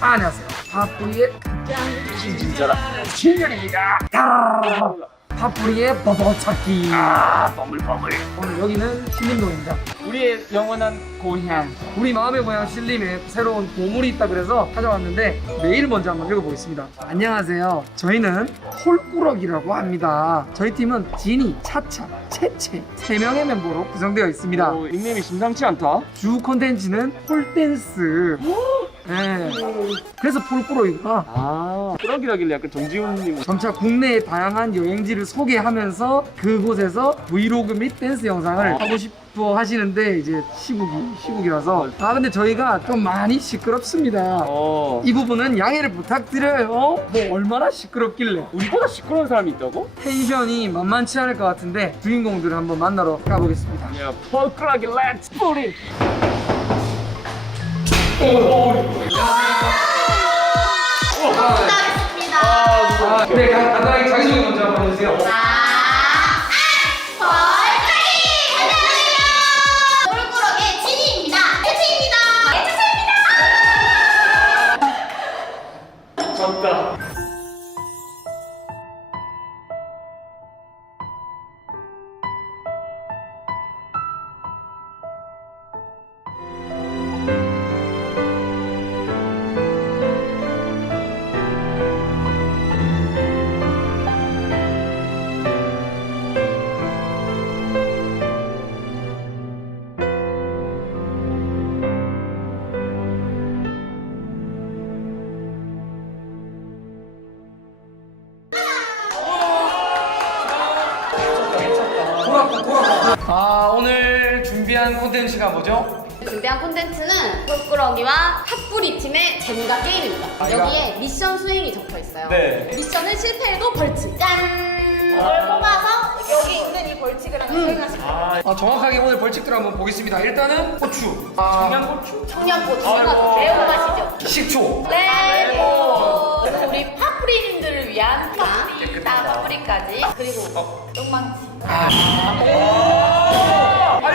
안녕하세요. 파뿌리의 진짜라. 신년입니다. 파뿌리의 버벅찾기. 아, 버물버물. 오늘 여기는 신림동입니다. 우리의 영원한 고향. 우리 마음의 고향 신림에 새로운 보물이 있다 그래서 찾아왔는데 메일 먼저 한번 읽어보겠습니다. 안녕하세요. 저희는 홀꾸러기라고 합니다. 저희 팀은 지니, 차차, 채채 세 명의 멤버로 구성되어 있습니다. 오, 닉네임이 심상치 않다. 주 콘텐츠는 폴댄스. 네. 그래서 폴꾸러기가 아, 꾸러기라길래 약간 정지훈님. 점차 국내의 다양한 여행지를 소개하면서 그곳에서 브이로그 및 댄스 영상을 어. 하고 싶어 하시는데 이제 시국이 시국이라서 아 근데 저희가 좀 많이 시끄럽습니다. 어. 이 부분은 양해를 부탁드려요. 뭐 얼마나 시끄럽길래 우리보다 시끄러운 사람이 있다고? 텐션이 만만치 않을 것 같은데 주인공들을 한번 만나러 가보겠습니다. 야, 펄꾸러기 렛츠 뿌리. 아, 네 간- 간단하게 자기소개 먼저 아 오늘 준비한 콘텐츠가 뭐죠? 준비한 콘텐츠는 꿀꾸러기와 핫뿌리 팀의 젠가 게임입니다. 아, 여기에 미션 수행이 적혀 있어요. 네. 미션을 실패해도 벌칙. 짠! 이걸 뽑아서 여기 있는 이 벌칙을 하나 수행하시면 돼요. 아, 정확하게 오늘 벌칙들 한번 보겠습니다. 일단은 고추, 아, 청양고추? 청양고추 아이고. 매운 맛이죠. 식초, 레 까지 그리고 똥망치 아니,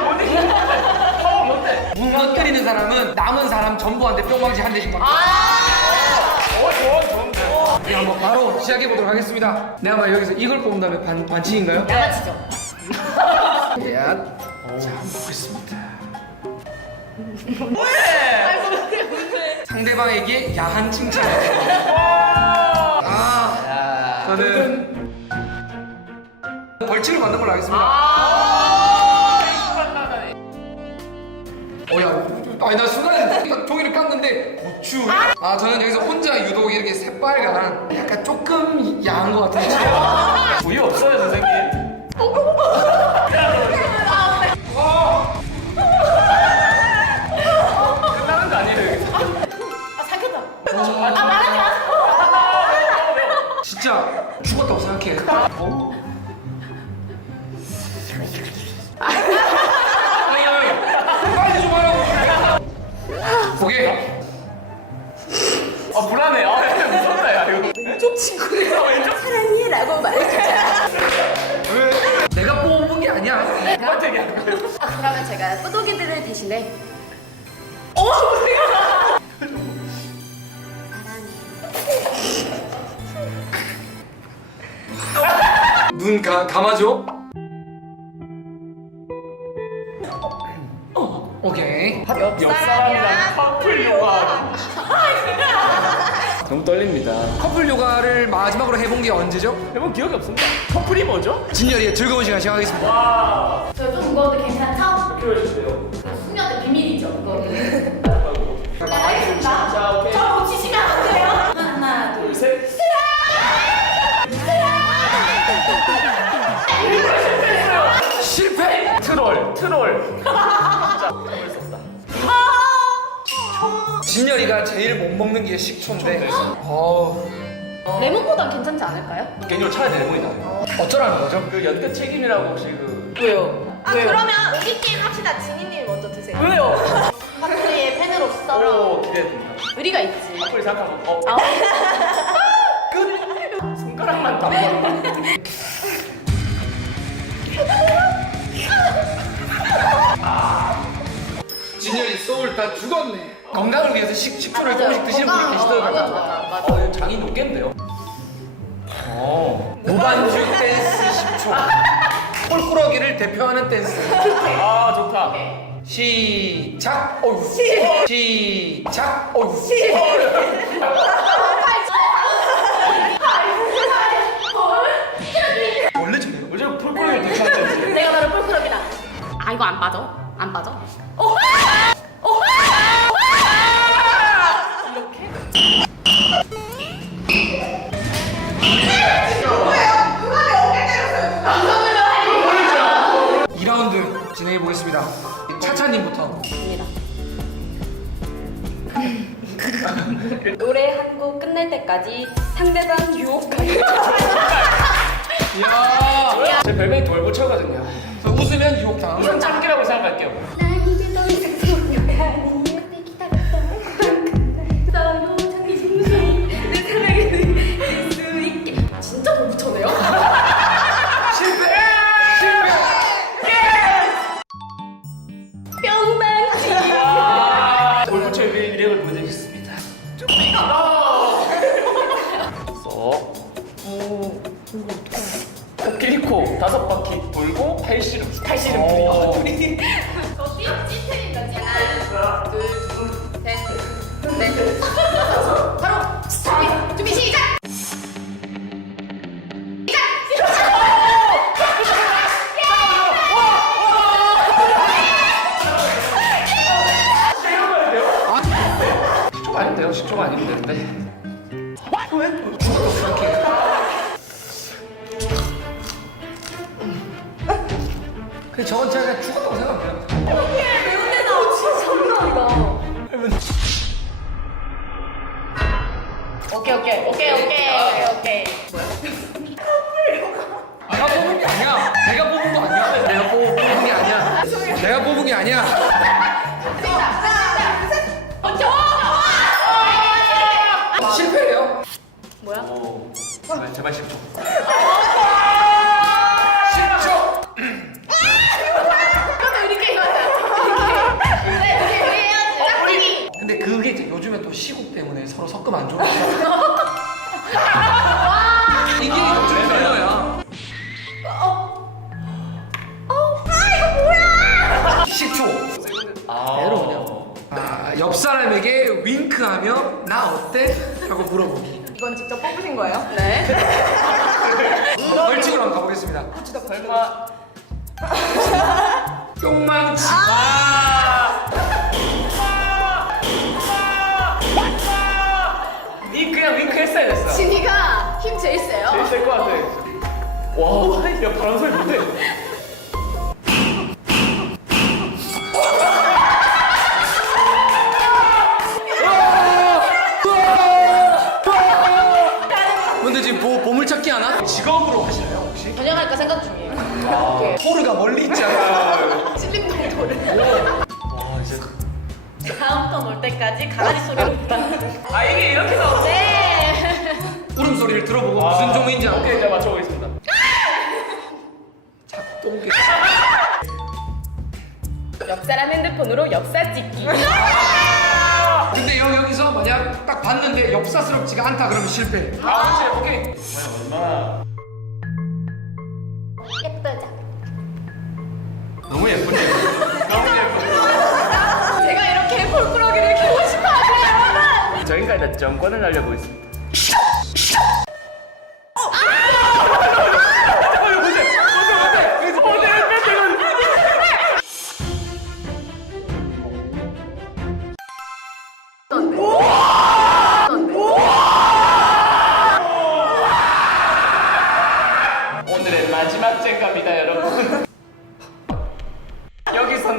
뭔데? 어, 뭔데? 무너뜨리는 사람은 남은 사람 전부한테 뿅망치 한 대씩 맞고. 어, 좋아, 좋아. 네, 한번 바로 시작해 보도록 하겠습니다. 내가 말 여기서 이걸 다음에 반 반칙인가요? 양아치죠 예. 자, 보겠습니다. 상대방에게 야한 칭찬. 아, 저는 벌칙을 만든 걸로 하겠습니다. 어, 야, 아니 나 순간에 딱 종이를 깠는데 고추. 아, 저는 여기서 혼자 유독 이렇게 새빨간, 약간 조금 야한 것 같은데. 부위 없어요, 선생님. 끝나는 거 아니에요, 여기서? 아 삼켰다 아 말하지 진짜 죽었다고 생각해. 어? 빨리 좀 하라고. 오케이. 아, 불안해. 아, 무섭다, 야, 이거. 좀 친구래요 사랑해라고 말해주자 내가 뽑은 게 아니야. 누구한테 얘기하는 거예요? 아 그러면 제가 뿌독이들을 대신에 눈 가, 감아줘. 오케이. 옆 사람이랑 커플 요가. 너무 떨립니다. 커플 요가를 마지막으로 해본 게 언제죠? 해본 기억이 없습니다. 커플이 뭐죠? 진열이의 즐거운 시간 시작하겠습니다. 저 좀 무거워도 괜찮죠? 키워주세요. 숙녀들 비밀이죠 그거 트롤, 트롤. 진짜 수 없다. 진열이가 제일 못 먹는 게 식초인데. 어우, 레몬보단 괜찮지 않을까요? 개인적으로 차라리 레몬이 나아요. 어쩌라는 거죠? 그 연극 책임이라고 혹시 그. 왜요? 아 그러면 우리 게임 합시다 진이님 먼저 드세요 왜요? 파프리의 팬으로서 오, 기대됩니다. 의리가 있지 커플이 생각하고, 어, 아, 끝! 손가락만 다먹 진열이 소울 다 죽었네. 건강을 위해서 식, 식초를. 조금씩 드시는 분이 계시더라고요. 어, 맞아, 맞아, 맞아. 어, 이거 장이 높겠는데요? 어. 무반주 댄스 10초. 홀꾸러기를 대표하는 댄스. 아, 좋다. 시작. 어휴. 시작. 어휴. 원래 저래요. 요즘 풀풀을 대체하는데. 내가 바로 꿀꿀업이다. 아 이거? 안 빠져? 라운드 진행해 보겠습니다. 차차님부터. 입니다. 노래 한 곡 끝날 때까지 상대방 유혹하기. 이야. 제 별명이 돌고쳐거든요. 웃으면 유혹 당한 우선 참기라고 생각할게요. 난 돌고 팔씨름. 팔씨름. 오. 둘이. 거기 찌트린다 하나 둘셋넷 다섯 바로 스타트. 준비 시작! 식초가 아닌데요? 식초가 아니면 되는데. 그 저건 제가 그냥 죽었다고 생각해요. 배운데 나 진짜 장난 아니다 오케이 오케이 오케이 오케이 오케이 내가 뽑은 게 아니야. 내가 뽑은 거 아니야. 내가 뽑- 뽑은 게 아니야. 내가 뽑은 게 아니야. 어, 저! 실패예요. 뭐야? 오. 제발, 제발 식초. 10초. 섞으면 안 좋아요. 이게 요즘 트렌드야. 아 10초. 아. 대로 그냥. 아, 옆 사람에게 윙크하며 나 어때? 하고 물어보기. 이건 직접 뽑으신 거예요? 네 벌칙으로 한번 가보겠습니다. 설마. 뿅망치. 셀것 같아. 와, 야 바람 소리 뭔데? 근데 지금 보, 보물찾기 하나? 직업으로 하시나요 혹시? 전향할까 생각 중이에요 토르가 멀리 있잖아. 찔림동토를 와, 이제. 다음부터 놀 때까지 강아지 소리로 아 이게 이렇게 나오네. 네 울음소리를 들어보고 무슨 종인지 알고. 오케이, 제가 맞춰보겠습니다. 똥개. 옆 사람 핸드폰으로 역사 찍기 근데 여, 여기서 만약 딱 봤는데 역사스럽지가 않다 그러면 실패. 아, 그렇지, 오케이. 얼마나 예쁘자 너무 예쁜데. 너무 예쁜데. 제가 이렇게 폴꾸러기를 키우고 싶어 하세요 여러분 저희가 정권을 날려보겠습니다.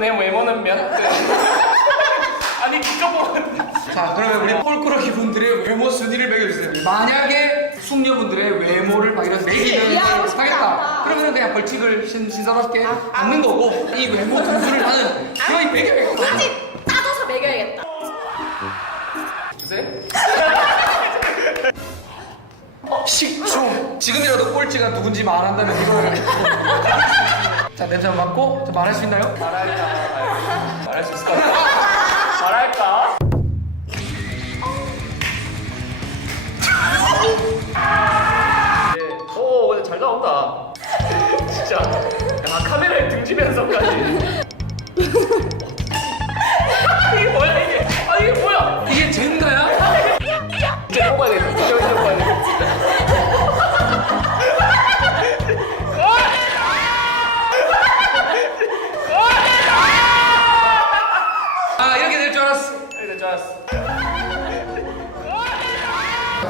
내 외모는 몇 등? 아니, 기껏 보면. 자, 그러면 우리 꼴꾸러기 분들의 외모 순위를 매겨주세요. 만약에 숙녀분들의 외모를 막 이런 이해하고 싶지 하겠다. 않다. 그러면 그냥 벌칙을 신, 신사답게 받는 거고 이 외모 등수를 나는 거의 매겨야겠다. 따져서 매겨야겠다 주세요. 10초. 지금이라도 꼴찌가 누군지 말한다면 이걸. 자 냄새 한번 맡고 자, 말할 수 있나요? 말할까? 말할 수 있을까? 말할까? 네. 오 오늘 잘 나온다. 진짜. 아 카메라에 등지면서까지.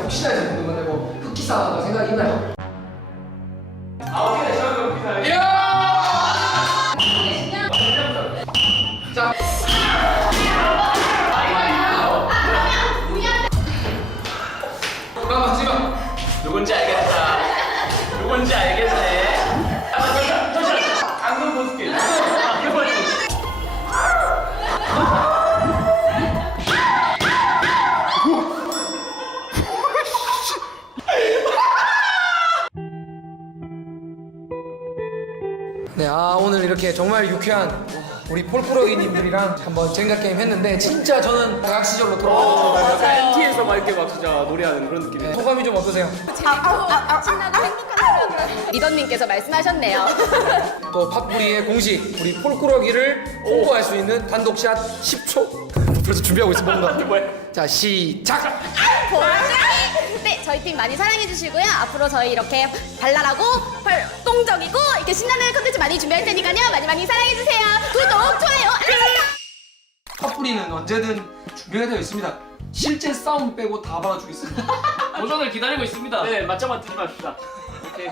혹시나 해서 묻는 건데 뭐 흑기사 생각 있나요? 이렇게 정말 유쾌한 우리 폴꾸러기님들이랑 한번 젠가 게임 했는데 진짜 저는 대학 시절로 돌아왔습니다. 약간 MT에서 막 이렇게 막 진짜 노래하는 그런 느낌이에요. 소감이 좀 어떠세요? 신나고 행복한 리더님께서 말씀하셨네요. 또 팝뿌리의 공식 우리 폴꾸러기를 홍보할 수 있는 단독샷 10초 벌써 준비하고 있어 뭔가? 자 시작 네, 저희 팀 많이 사랑해 주시고요. 앞으로 저희 이렇게 발랄하고 활동적이고 이렇게 신나는 컨텐츠 많이 준비할 테니까요. 많이 많이 사랑해 주세요. 구독, 좋아요, 알람 설정. 팝뿌리는 언제든 준비가 되어 있습니다 실제 싸움 빼고 다 받아주겠습니다 도전을 기다리고 있습니다. 네, 맞짱만 뜨지 맙시다. 오케이.